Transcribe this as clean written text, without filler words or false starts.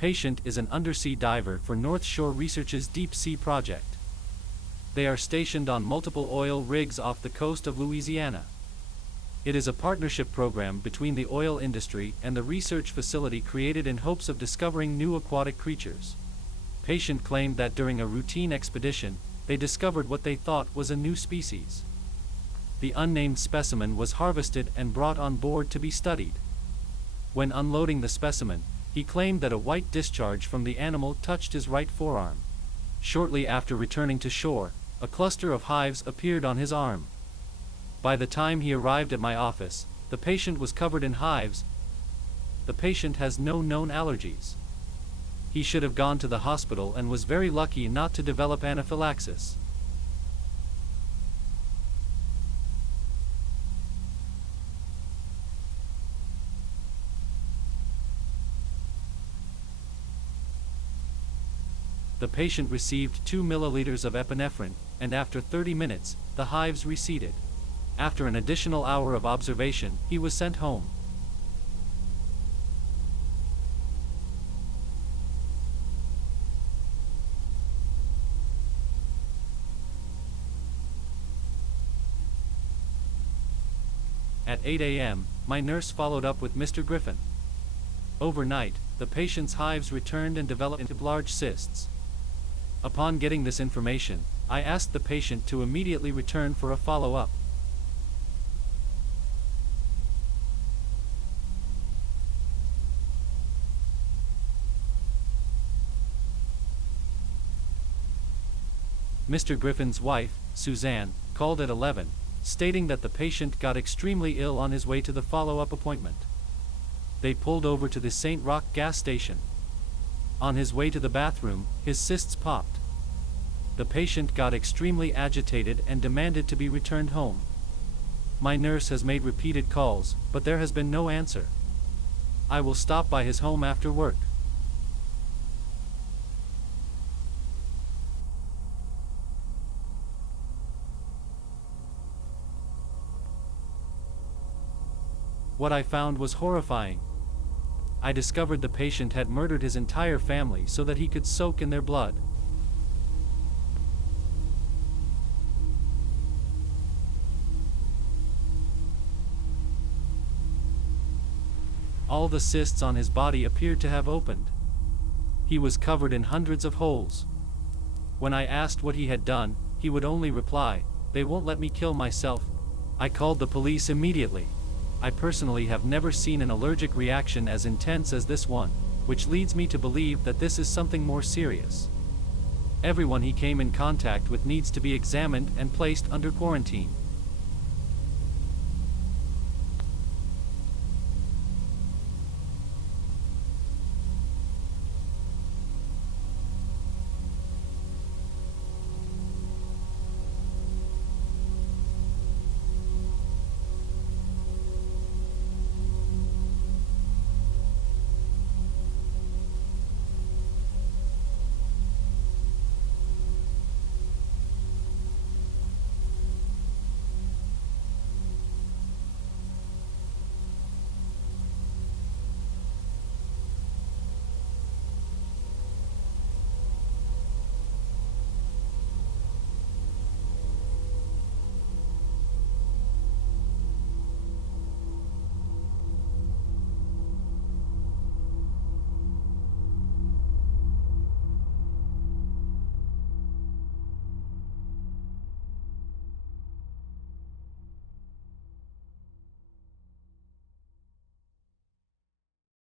Patient is an undersea diver for North Shore Research's Deep Sea Project. They are stationed on multiple oil rigs off the coast of Louisiana. It is a partnership program between the oil industry and the research facility created in hopes of discovering new aquatic creatures. Patient claimed that during a routine expedition, they discovered what they thought was a new species. The unnamed specimen was harvested and brought on board to be studied. When unloading the specimen, he claimed that a white discharge from the animal touched his right forearm. Shortly after returning to shore, a cluster of hives appeared on his arm. By the time he arrived at my office, the patient was covered in hives. The patient has no known allergies. He should have gone to the hospital and was very lucky not to develop anaphylaxis. The patient received 2 milliliters of epinephrine, and after 30 minutes, the hives receded. After an additional hour of observation, he was sent home. At 8 a.m., my nurse followed up with Mr. Griffin. Overnight, the patient's hives returned and developed into large cysts. Upon getting this information, I asked the patient to immediately return for a follow-up. Mr. Griffin's wife, Suzanne, called at 11, stating that the patient got extremely ill on his way to the follow-up appointment. They pulled over to the St. Roch gas station. On his way to the bathroom, his cysts popped. The patient got extremely agitated and demanded to be returned home. My nurse has made repeated calls, but there has been no answer. I will stop by his home after work. What I found was horrifying. I discovered the patient had murdered his entire family so that he could soak in their blood. All the cysts on his body appeared to have opened. He was covered in hundreds of holes. When I asked what he had done, he would only reply, "They won't let me kill myself." I called the police immediately. I personally have never seen an allergic reaction as intense as this one, which leads me to believe that this is something more serious. Everyone he came in contact with needs to be examined and placed under quarantine.